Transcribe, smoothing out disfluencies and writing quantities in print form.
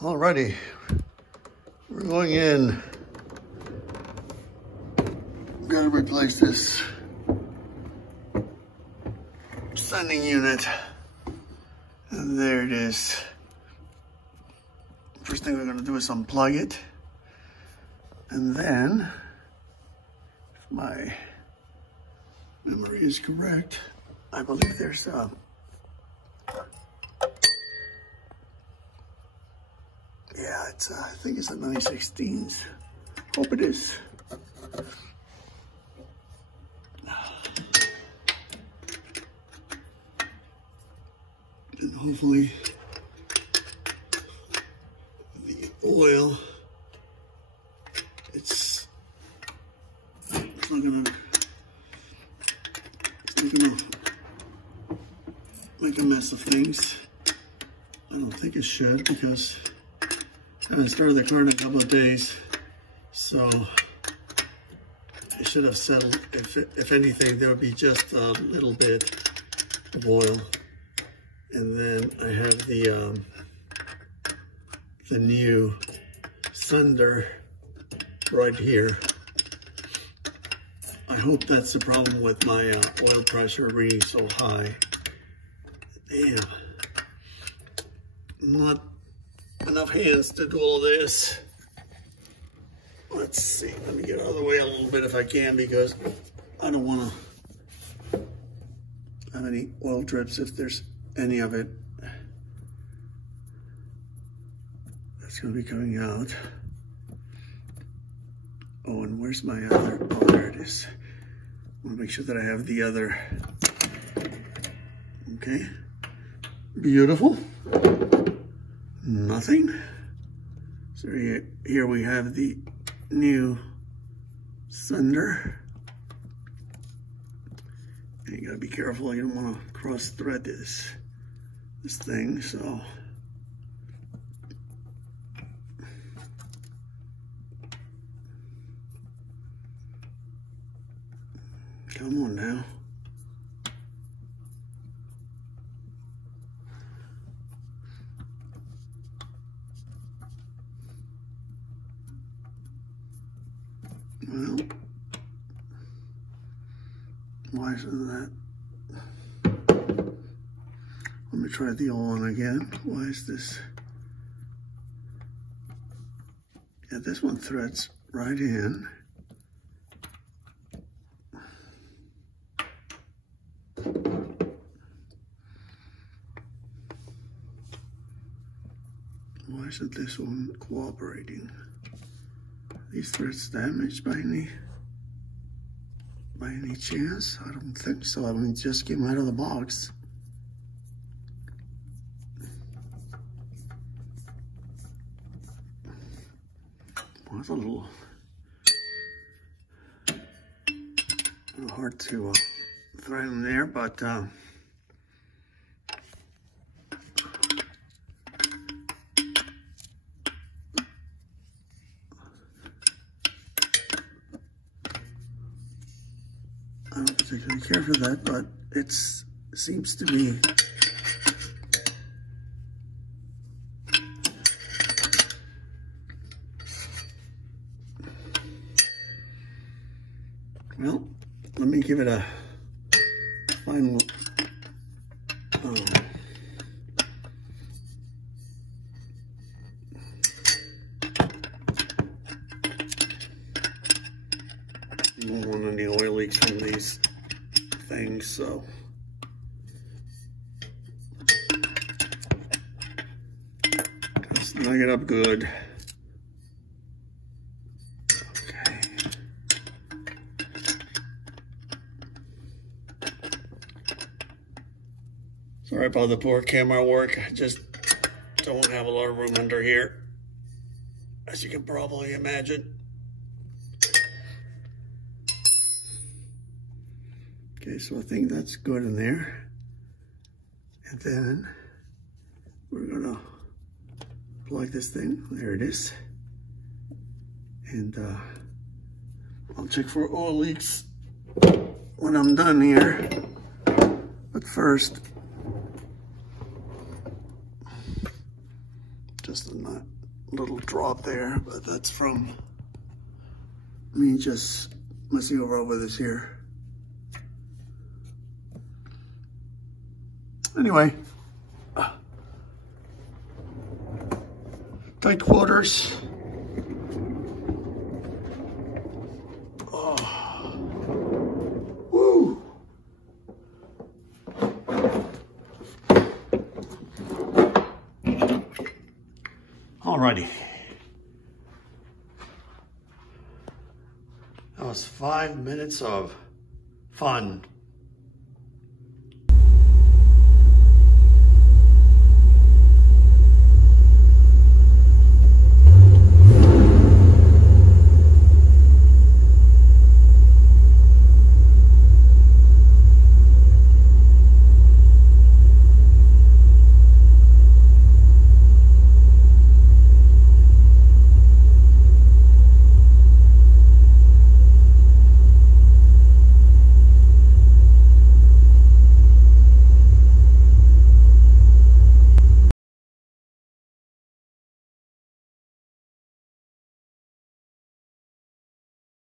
Alrighty, we're going in. Gotta replace this sending unit. And there it is. First thing we're gonna do is unplug it. And then, if my memory is correct, I believe there's a I think it's a 9/16. Hope it is. And hopefully the oil, it's not gonna make a mess of things. I don't think it should, because I haven't started the car in a couple of days, so it should have settled. If anything, there would be just a little bit of oil. And then I have the new sender right here. I hope that's the problem with my oil pressure reading so high. Damn, not enough hands to do all this. Let's see, let me get out of the way a little bit if I can, because I don't want to have any oil drips, if there's any of it. That's going to be coming out. Oh, and where's my other? Oh, there it is. I want to make sure that I have the other. Okay, beautiful. Nothing. So here we have the new sender. And you gotta be careful, you don't want to cross thread this thing, so. Come on now. Well, why isn't that? Let me try the old one again. Why is this? Yeah, this one threads right in. Why isn't this one cooperating? These threads damaged by any chance? I don't think so. I mean, it just came out of the box. Well, it's a little hard to thread in there, but I don't particularly care for that, but it seems to be well. Let me give it a final you won't want any oil leaks from these things, so just snug it up good. Okay. Sorry about the poor camera work. I just don't have a lot of room under here, as you can probably imagine. Okay, so I think that's good in there. And then we're gonna plug this thing. There it is. And I'll check for oil leaks when I'm done here. But first, just a little drop there, but that's from me just messing around with this here. Anyway, tight quarters. Oh. Woo. Alrighty. That was 5 minutes of fun.